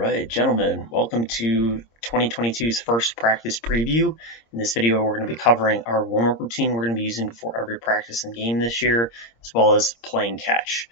Alright, gentlemen, welcome to 2022's first practice preview. In this video, we're going to be covering our warm-up routine we're going to be using for every practice and game this year, as well as playing catch.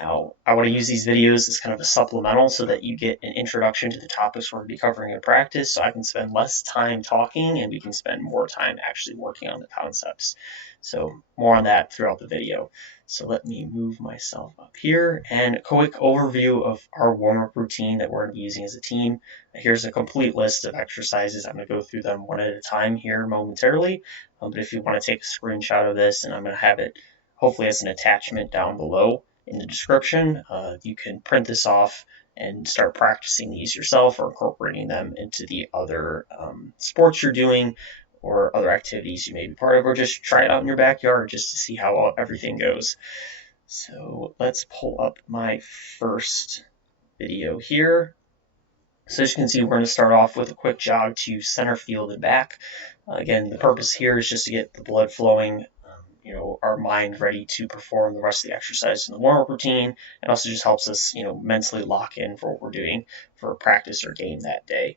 Now, I want to use these videos as kind of a supplemental so that you get an introduction to the topics we're going to be covering in practice, so I can spend less time talking and we can spend more time actually working on the concepts. So more on that throughout the video. So let me move myself up here, and a quick overview of our warm-up routine that we're going to be using as a team. Here's a complete list of exercises. I'm going to go through them one at a time here momentarily, but if you want to take a screenshot of this, and I'm going to have it hopefully as an attachment down below in the description, you can print this off and start practicing these yourself or incorporating them into the other sports you're doing or other activities you may be part of, or just try it out in your backyard just to see how everything goes. So let's pull up my first video here. So as you can see, we're going to start off with a quick jog to center field and back. Again, the purpose here is just to get the blood flowing, our mind ready to perform the rest of the exercise in the warm-up routine, and also just helps us, mentally lock in for what we're doing for practice or game that day.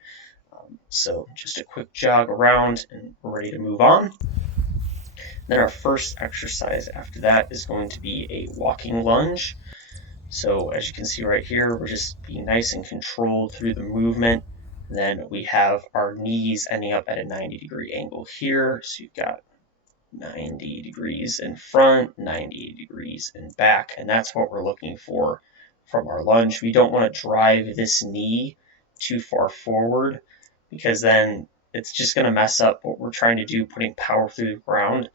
So just a quick jog around and we're ready to move on. Then our first exercise after that is going to be a walking lunge. So as you can see right here, we're just being nice and controlled through the movement. And then we have our knees ending up at a 90-degree angle here. So you've got 90 degrees in front, 90 degrees in back, and that's what we're looking for from our lunge. We don't want to drive this knee too far forward because then it's just going to mess up what we're trying to do, putting power through the ground.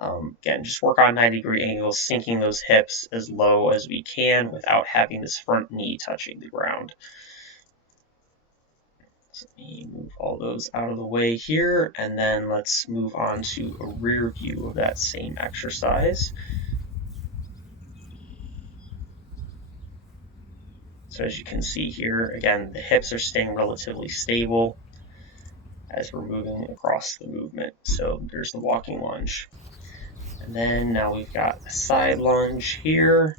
Again, just work on 90-degree angles, sinking those hips as low as we can without having this front knee touching the ground. So let me move all those out of the way here, and then let's move on to a rear view of that same exercise. So as you can see here, again, the hips are staying relatively stable as we're moving across the movement. So there's the walking lunge. And then now we've got a side lunge here.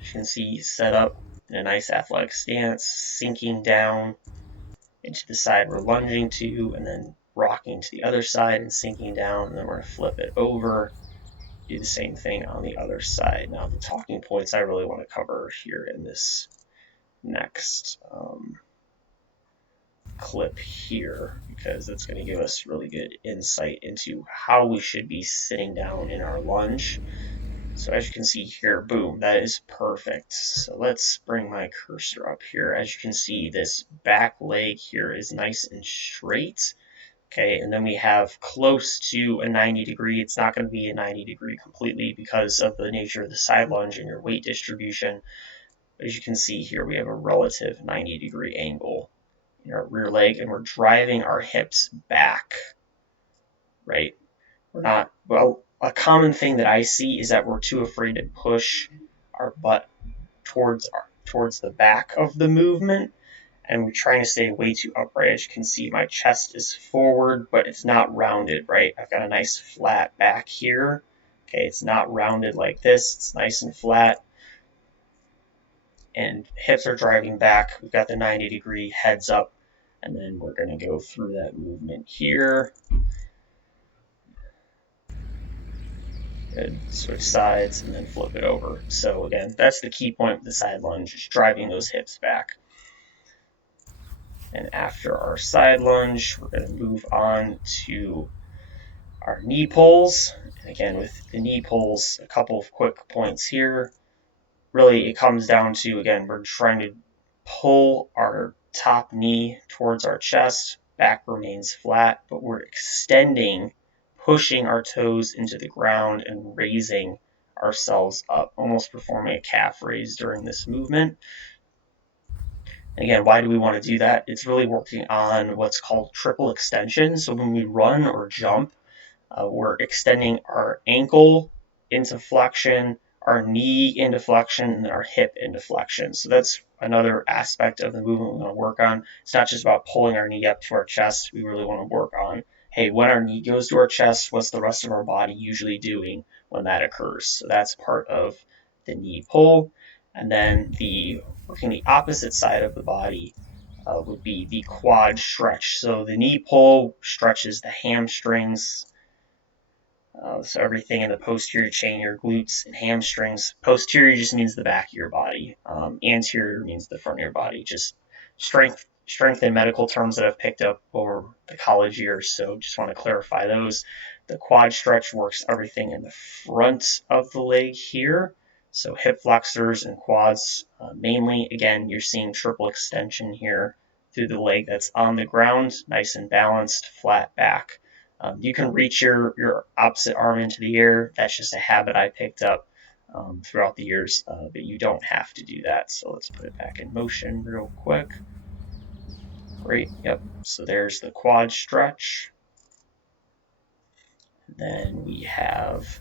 As you can see, set up in a nice athletic stance, sinking down into the side we're lunging to, and then rocking to the other side and sinking down, and then we're going to flip it over, do the same thing on the other side. Now the talking points I really want to cover here in this next clip here, because it's going to give us really good insight into how we should be sitting down in our lunge. So as you can see here, boom, that is perfect. So let's bring my cursor up here. As you can see, this back leg here is nice and straight. Okay, and then we have close to a 90 degree. It's not going to be a 90 degree completely because of the nature of the side lunge and your weight distribution. As you can see here, we have a relative 90 degree angle in our rear leg, and we're driving our hips back, right? We're not, well, a common thing that I see is that we're too afraid to push our butt towards the back of the movement, and we're trying to stay way too upright. As you can see, my chest is forward, but it's not rounded, right? I've got a nice flat back here. Okay, it's not rounded like this. It's nice and flat. And hips are driving back. We've got the 90 degree heads up, and then we're going to go through that movement here. Good. Switch sides and then flip it over. So again, that's the key point with the side lunge, is driving those hips back. And after our side lunge, we're going to move on to our knee pulls. And again, with the knee pulls, a couple of quick points here. Really, it comes down to, again, we're trying to pull our top knee towards our chest. Back remains flat, but we're extending, pushing our toes into the ground and raising ourselves up, almost performing a calf raise during this movement. And again, why do we want to do that? It's really working on what's called triple extension. So when we run or jump, we're extending our ankle into flexion, our knee into flexion, and then our hip into flexion. So that's another aspect of the movement we want to work on. It's not just about pulling our knee up to our chest. We really want to work on, hey, when our knee goes to our chest, what's the rest of our body usually doing when that occurs? So that's part of the knee pull. And then working the opposite side of the body would be the quad stretch. So the knee pull stretches the hamstrings, so everything in the posterior chain, your glutes and hamstrings. Posterior just means the back of your body. Anterior means the front of your body. Just strength in medical terms that I've picked up over the college years. So just want to clarify those. The quad stretch works everything in the front of the leg here. So hip flexors and quads mainly. Again, you're seeing triple extension here through the leg that's on the ground, nice and balanced, flat back. You can reach your opposite arm into the air. That's just a habit I picked up throughout the years, but you don't have to do that. So let's put it back in motion real quick. Great. Yep. So there's the quad stretch. Then we have,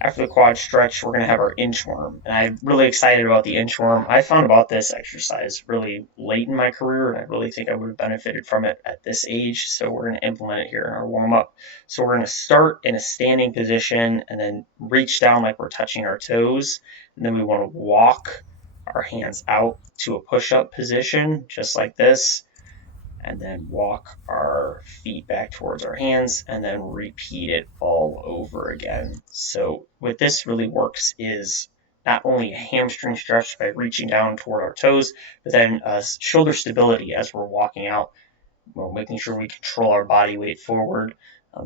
after the quad stretch, we're going to have our inchworm. And I'm really excited about the inchworm. I found about this exercise really late in my career, and I really think I would have benefited from it at this age. So we're going to implement it here in our warm up. So we're going to start in a standing position and then reach down like we're touching our toes. And then we want to walk our hands out to a push up position, just like this. And then walk our feet back towards our hands, and then repeat it all over again. So what this really works is not only a hamstring stretch by reaching down toward our toes, but then shoulder stability as we're walking out, making sure we control our body weight forward.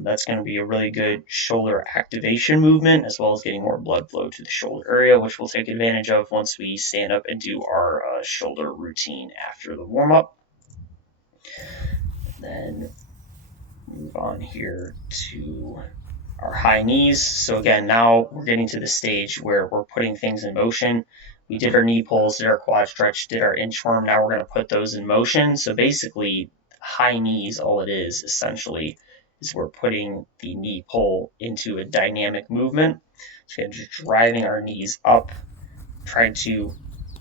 That's going to be a really good shoulder activation movement, as well as getting more blood flow to the shoulder area, which we'll take advantage of once we stand up and do our shoulder routine after the warm-up. Then move on here to our high knees. So again, now we're getting to the stage where we're putting things in motion. We did our knee pulls, did our quad stretch, did our inchworm. Now we're going to put those in motion. So basically, high knees, all it is essentially, is we're putting the knee pull into a dynamic movement. So again, just driving our knees up, trying to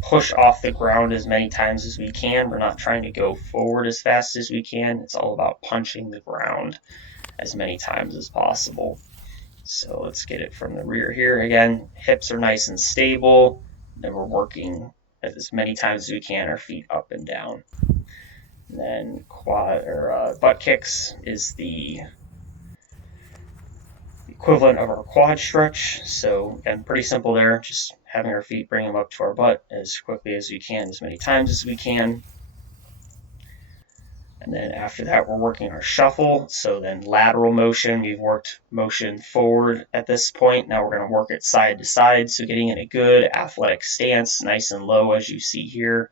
push off the ground as many times as we can. We're not trying to go forward as fast as we can. It's all about punching the ground as many times as possible. So let's get it from the rear here. Again, hips are nice and stable. Then we're working as many times as we can, our feet up and down. And then butt kicks is the equivalent of our quad stretch. So again, pretty simple there. Just having our feet bring them up to our butt as quickly as we can, as many times as we can. And then after that, we're working our shuffle. So then lateral motion, we've worked motion forward at this point. Now we're going to work it side to side. So getting in a good athletic stance, nice and low as you see here.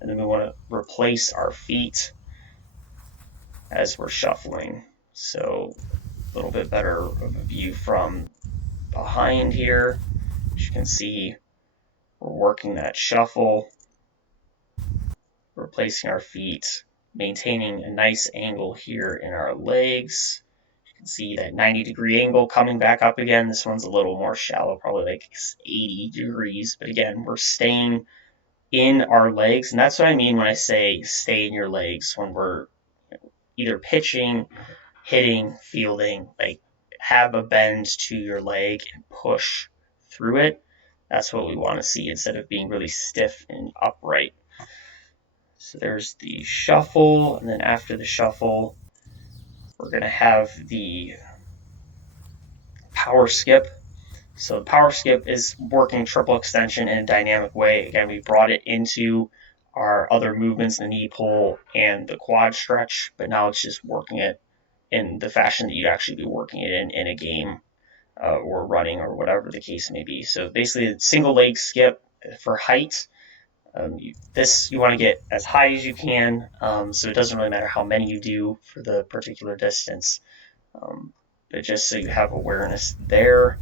And then we want to replace our feet as we're shuffling. So a little bit better of a view from behind here. As you can see, we're working that shuffle, replacing our feet, maintaining a nice angle here in our legs. You can see that 90-degree angle coming back up again. This one's a little more shallow, probably like 80 degrees. But again, we're staying in our legs. And that's what I mean when I say stay in your legs, when we're either pitching, hitting, fielding, like have a bend to your leg and push through it. That's what we want to see instead of being really stiff and upright. So there's the shuffle, and then after the shuffle, we're going to have the power skip. So the power skip is working triple extension in a dynamic way. Again, we brought it into our other movements, the knee pull and the quad stretch, but now it's just working it in the fashion that you'd actually be working it in a game or running or whatever the case may be. So basically, a single leg skip for height. You want to get as high as you can, so it doesn't really matter how many you do for the particular distance. But just so you have awareness there,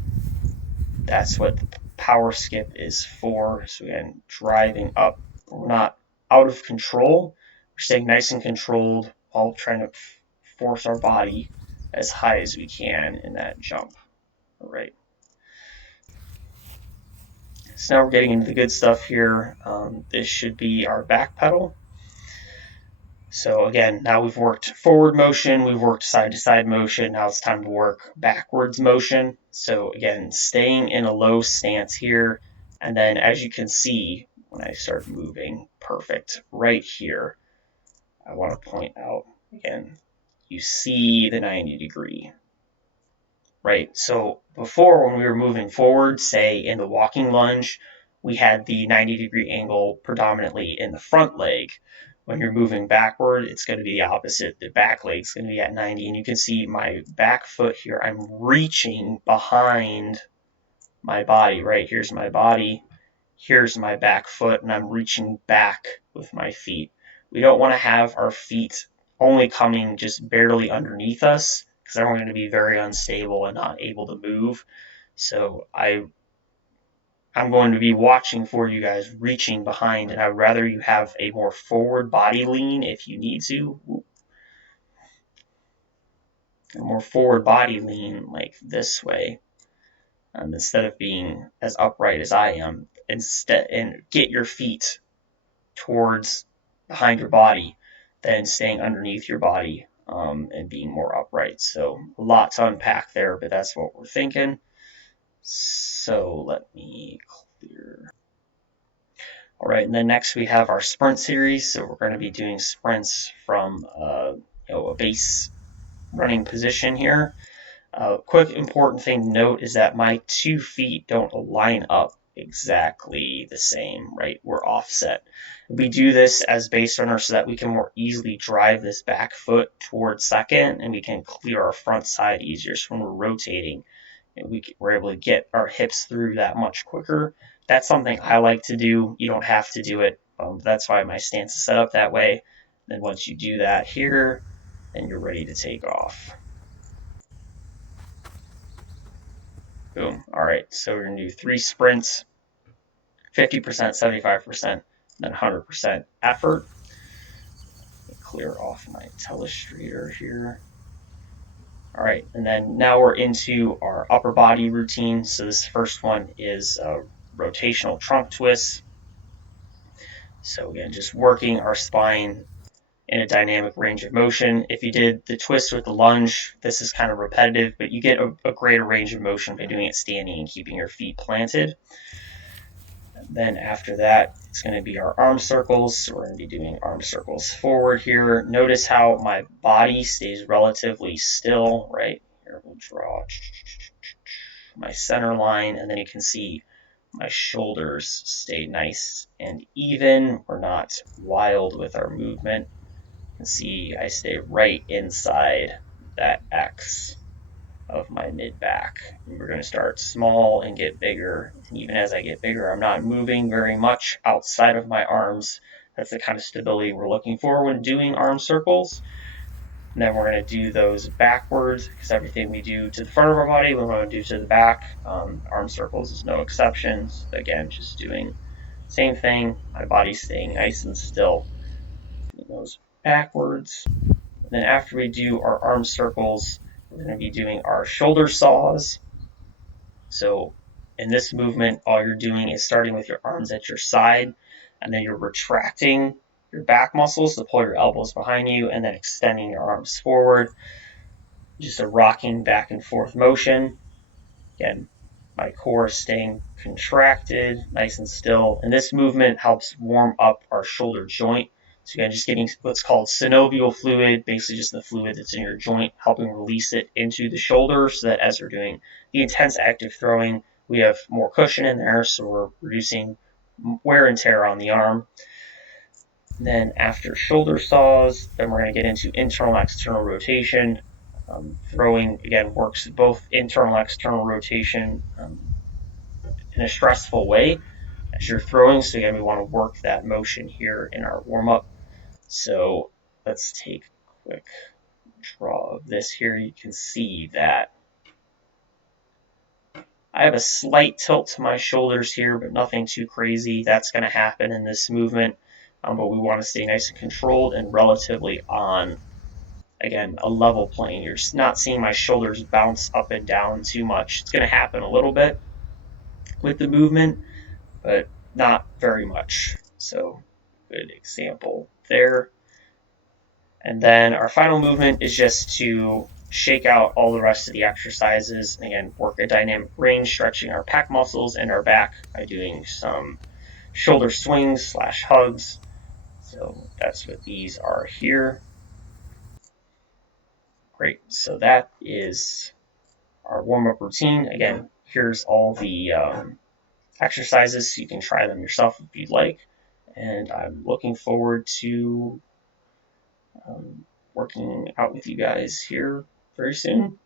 that's what the power skip is for. So again, driving up. We're not out of control. We're staying nice and controlled while trying to force our body as high as we can in that jump. All right. So now we're getting into the good stuff here. This should be our back pedal. So again, now we've worked forward motion, we've worked side to side motion. Now it's time to work backwards motion. So again, staying in a low stance here, And then as you can see, when I start moving, perfect, right here, I want to point out again, you see the 90 degree, right? So before, when we were moving forward, say in the walking lunge, we had the 90 degree angle predominantly in the front leg. When you're moving backward, it's going to be the opposite. The back leg's going to be at 90, and you can see my back foot here. I'm reaching behind my body, right? Here's my body. Here's my back foot, and I'm reaching back with my feet. We don't want to have our feet only coming just barely underneath us, because then we're going to be very unstable and not able to move. So I'm going to be watching for you guys reaching behind, and I'd rather you have a more forward body lean if you need to. A more forward body lean like this way, instead of being as upright as I am. Instead, and get your feet towards behind your body than staying underneath your body, and being more upright. So a lot to unpack there, but that's what we're thinking. So let me clear. All right, and then next we have our sprint series. So we're going to be doing sprints from a base running position here. Quick important thing to note is that my 2 feet don't line up exactly the same, right? We're offset. We do this as base runners so that we can more easily drive this back foot towards second, and we can clear our front side easier. So when we're rotating, we're able to get our hips through that much quicker. That's something I like to do. You don't have to do it. That's why my stance is set up that way. Then once you do that here, then you're ready to take off. Boom. All right, so we're going to do 3 sprints, 50%, 75%, then 100% effort. Clear off my telestrator here. All right, and then now we're into our upper body routine. So this first one is a rotational trunk twist. So again, just working our spine in a dynamic range of motion. If you did the twist with the lunge, this is kind of repetitive, but you get a greater range of motion by doing it standing and keeping your feet planted. Then after that, it's going to be our arm circles. So we're going to be doing arm circles forward here. Notice how my body stays relatively still, right? Here we'll draw my center line, and then you can see my shoulders stay nice and even. We're not wild with our movement. You can see I stay right inside that X of my mid-back. We're going to start small and get bigger. And even as I get bigger, I'm not moving very much outside of my arms. That's the kind of stability we're looking for when doing arm circles. And then we're going to do those backwards, because everything we do to the front of our body, we want to do to the back. Arm circles is no exceptions. Again, just doing same thing. My body's staying nice and still. Those backwards. And then after we do our arm circles, we're going to be doing our shoulder saws. So in this movement, all you're doing is starting with your arms at your side, and then you're retracting your back muscles to pull your elbows behind you, and then extending your arms forward. Just a rocking back and forth motion. Again, my core is staying contracted, nice and still. And this movement helps warm up our shoulder joint. So again, just getting what's called synovial fluid, basically just the fluid that's in your joint, helping release it into the shoulder, so that as we're doing the intense active throwing, we have more cushion in there, so we're reducing wear and tear on the arm. Then after shoulder saws, then we're going to get into internal and external rotation. Throwing, again, works both internal and external rotation in a stressful way as you're throwing. So again, we want to work that motion here in our warm-up. So let's take a quick draw of this here. You can see that I have a slight tilt to my shoulders here, but nothing too crazy. That's going to happen in this movement, but we want to stay nice and controlled and relatively on, again, a level plane. You're not seeing my shoulders bounce up and down too much. It's going to happen a little bit with the movement, but not very much. So good example there. And then our final movement is just to shake out all the rest of the exercises. And again, work a dynamic range, stretching our pec muscles and our back by doing some shoulder swings slash hugs. So that's what these are here. Great. So that is our warm-up routine. Again, here's all the exercises so you can try them yourself if you'd like. And I'm looking forward to working out with you guys here very soon.